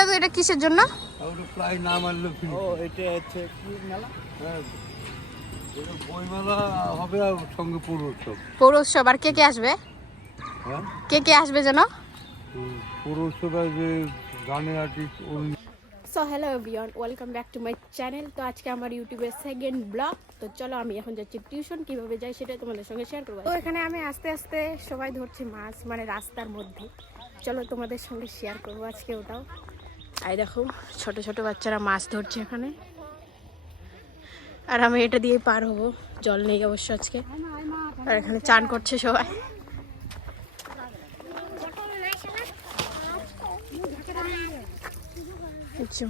দাদু এটা কিসের জন্য? প্রায় না মানলো ও এটা হচ্ছে কি মেলা? হ্যাঁ, এটা বইমেলা হবে আর সঙ্গে পৌরোৎসব। আর কে কে আসবে? হ্যাঁ, কে কে আসবে যেন? পৌরোৎসবে যে গানের artist. So hello everyone, welcome back to my channel. তো আজকে আমার ইউটিউবের সেকেন্ড ব্লগ। তো চলো আমি এখন যাচ্ছি টিউশন, কীভাবে যাই সেটা তোমাদের সঙ্গে শেয়ার করবো। তো এখানে আমি আস্তে আস্তে সবাই ধরছি মাছ, মানে রাস্তার মধ্যে। চলো তোমাদের সঙ্গে শেয়ার করবো আজকে ওটাও। আর দেখো ছোট ছোট বাচ্চারা মাছ ধরছে এখানে, আর আমি এটা দিয়ে পার হবো। জল নেই অবশ্য আজকে। আর এখানে চান করছে সবাই।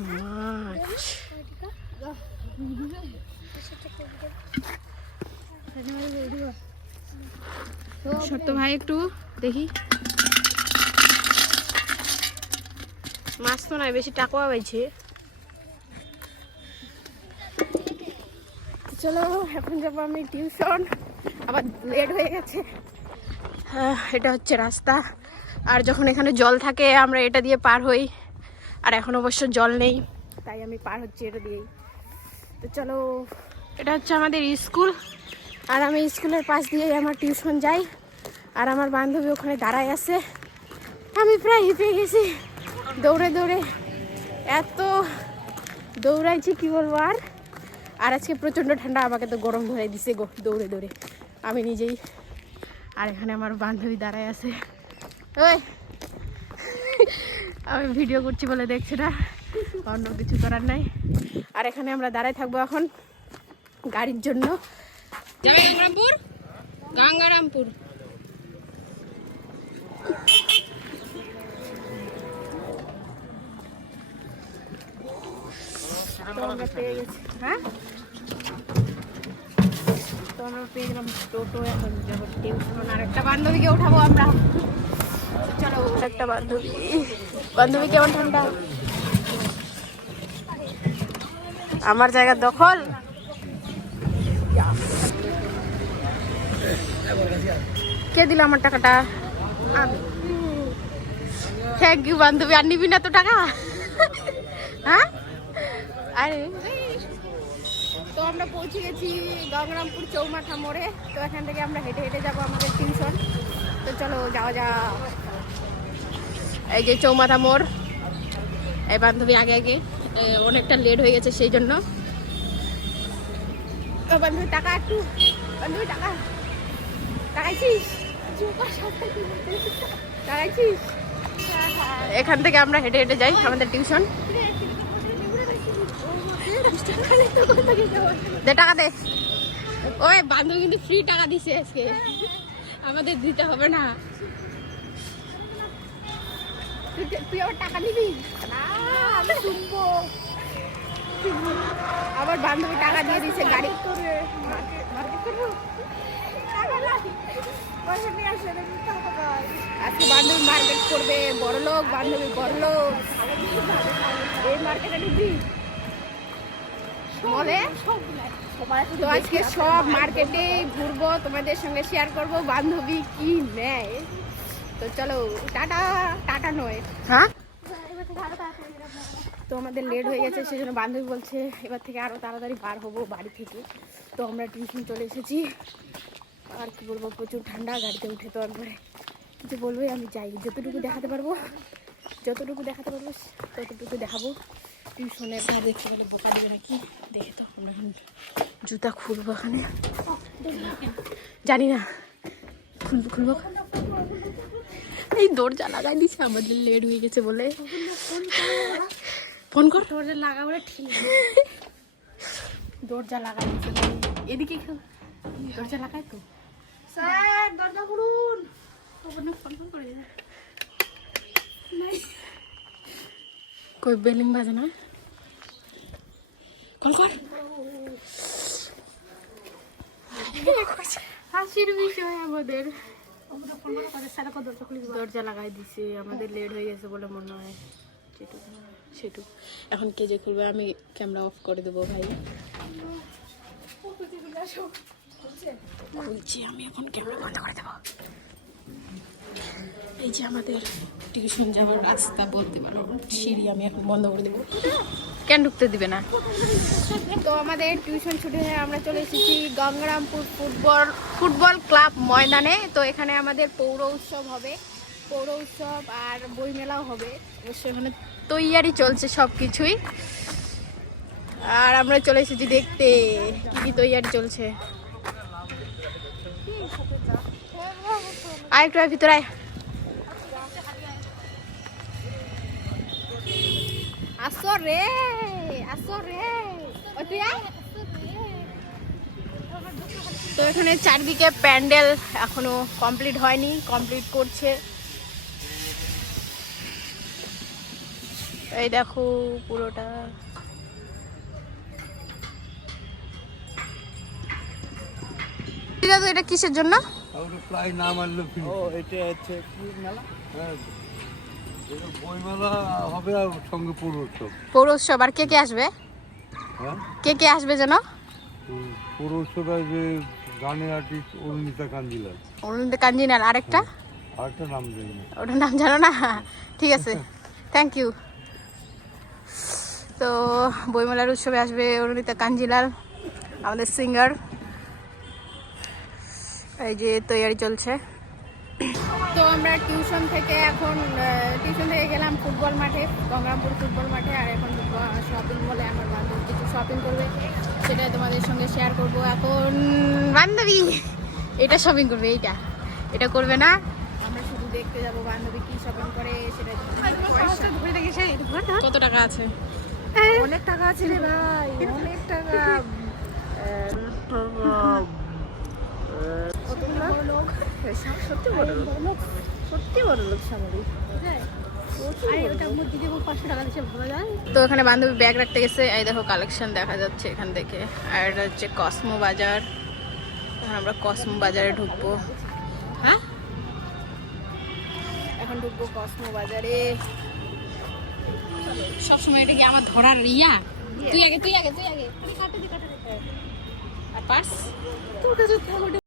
মাছ সত্য ভাই একটু দেখি। মাছ তো নাই, বেশি টাকাও পাইছে। চলো এখন যাবো আমি টিউশন, আবার লেট হয়ে গেছে। এটা হচ্ছে রাস্তা, আর যখন এখানে জল থাকে আমরা এটা দিয়ে পার হই। আর এখন অবশ্য জল নেই, তাই আমি পার হচ্ছি এটা দিয়েই। তো চলো, এটা হচ্ছে আমাদের স্কুল, আর আমি স্কুলের পাশ দিয়েই আমার টিউশন যাই। আর আমার বান্ধবী ওখানে দাঁড়ায় আছে। আমি প্রায় হেঁপে গেছি দৌড়ে দৌড়ে, এত দৌড়াইছি কি বলবো। আর আজকে প্রচণ্ড ঠান্ডা, আমাকে তো গরম ধরে দিছে দৌড়ে দৌড়ে আমি নিজেই। আর এখানে আমার বান্ধবী দাঁড়ায় আছে। ওই আমি ভিডিও করছি বলে দেখছি না, অন্য কিছু করার নাই। আর এখানে আমরা দাঁড়ায় থাকবো এখন গাড়ির জন্য। যাবে গঙ্গারামপুর, গঙ্গারামপুর। তো আমরা পেয়ে গেছি। হ্যাঁ, তো আমরা পেয়ে গেলাম টোটো। এখন যাবো টিউশন। আর একটা বান্ধবীকে উঠাবো আমরা। চলো, একটা বান্ধবী কেমন ঠান্ডা? আমার জায়গা দখল। কে দিল আমার টাকাটা? থ্যাংক ইউ বান্ধবী। আর নিবি না তো টাকা? হ্যাঁ, আরে তো আমরা পৌঁছে গেছি গঙ্গারামপুর চৌমাথা মোড়ে। তো এখান থেকে আমরা হেঁটে হেঁটে যাবো আমাদের টিউশন। তো চলো যাওয়া যাক। এই যে চৌমাথা মোড়। এই বান্ধবী আগে আগে, অনেকটা লেট হয়ে গেছে সেই জন্য। বান্ধবী টাকা একটু, বান্ধবী টাকা টাকাইছিস? টাকাইছিস? এখান থেকে আমরা হেঁটে হেঁটে যাই আমাদের টিউশন। দে টাকা দে। ওই বান্ধবী কিন্তু ফ্রি টাকা দিছে আজকে, আমাদের দিতে হবে না। তুই আবার টাকা নিবি না? আমি শুনবো। আবার বান্ধবী টাকা দিয়ে দিছে গাড়ি করে। আজকে বান্ধবী মার্কেট করবে, বড়লোক বান্ধবী, বড়লোক। এই মার্কেটে ঢুকবি বলে। তো আজকে সব মার্কেটে ঘুরবো, তোমাদের সঙ্গে শেয়ার করবো বান্ধবী কি নেয়। তো চলো, টাটা। টাটা নয়, হ্যাঁ। তো আমাদের লেট হয়ে গেছে, সেই জন্য বান্ধবী বলছে এবার থেকে আরও তাড়াতাড়ি বার হবো বাড়ি থেকে। তো আমরা টিউশন চলে এসেছি। আর কি বলবো, প্রচুর ঠান্ডা। গাড়িতে উঠে তো একবারে কিছু বলবোই। আমি যাই, যতটুকু দেখাতে পারবো ততটুকু দেখাবো। টিউশনের ভাবে দেখতে বলে বোকা দেবে নাকি, দেখে তো। আমরা এখন জুতা খুলবো, এখানে জানি না খুলবো। এই দরজা লাগাই দিছে, আমাদের লেট হয়ে গেছে বলে। ফোন কর, দরজা লাগা বলে। ঠিক দরজা লাগাই দিচ্ছে, এদিকে দরজা লাগাই তো। স্যার দরজা খুলুন। ফোন করে কই বেলিং বাজে না? কল কর। হাসির বিষয় আমাদের। দরজা লাগাই দিছে, আমাদের লেট হয়ে গেছে বলে মনে হয়। সেটু এখন কে যে খুলবে? আমি ক্যামেরা অফ করে দেবো ভাই। খুলছি আমি, এখন ক্যামেরা বন্ধ করে দেবো। এই যে আমাদের টিউশন যাওয়ার রাস্তা বলতে পারো, সিঁড়ি আমি এখন বন্ধ করে দেবো, কেন ঢুকতে দিবে না। তো আমাদের টিউশন ছুটি হয়ে আমরা চলে এসেছি গঙ্গারামপুর ফুটবল ক্লাব ময়দানে। তো এখানে আমাদের পৌর উৎসব হবে, পৌর উৎসব আর বইমেলাও হবে। অবশ্য এখানে তৈয়ারি চলছে সব কিছুই, আর আমরা চলে এসেছি দেখতে কি কি তৈয়ারি চলছে। আয় একটু ভিতরে আয়। আসো রে, আসো রে, তো এখানে চারদিকে প্যান্ডেল এখনো কমপ্লিট হয়নি, কমপ্লিট করছে। এই দেখো পুরোটা। দাদু এটা কিসের জন্য? প্রায় নাম আনলো। এটা হচ্ছে কি মেলা? হ্যাঁ, বইমেলা হবে আর সঙ্গে পৌর উৎসব। পৌর উৎসব। আর কে কে আসবে? হ্যাঁ, কে আসবে যেন? পৌর উৎসবে যে গানের আর্টিস্ট অরুণিতা কাঞ্জিলাল। অরুণিতা কাঞ্জিলাল। আরেকটা নাম জানি না, ওটার নাম জানো না? ঠিক আছে, থ্যাংক ইউ। তো বইমেলার উৎসবে আসবে অরুণিতা কাঞ্জিলাল, আমাদের সিঙ্গার। এই যে তৈয়ারি চলছে। তো আমরা টিউশন থেকে গেলাম ফুটবল মাঠে, গঙ্গারামপুর ফুটবল মাঠে। আর এখন শপিং মলে আমার বান্ধবী কিছু শপিং করবে, সেটা তোমাদের সঙ্গে শেয়ার করব। এখন বান্ধবী এটা শপিং করবে, এটা করবে না। আমরা শুধু দেখতে যাব বান্ধবী কি শপিং করে সেটা। কত টাকা আছে? অনেক টাকা আছে রে ভাই, অনেক টাকা। সত্যি বড় লোক সামরি। তো এখানে বান্ধবী ব্যাগ রাখতে গেছে। এই দেখো কালেকশন দেখা যাচ্ছে এখান থেকে। আর এটা হচ্ছে কসমো বাজার। এখন আমরা কসমো বাজারে ঢুকবো। হ্যাঁ, এখন ঢুকবো কসমো বাজারে। সবসময় এটা কি আমার ধরার ইয়া? তুই আগে। আর পার্স তোর কাছে থাকলে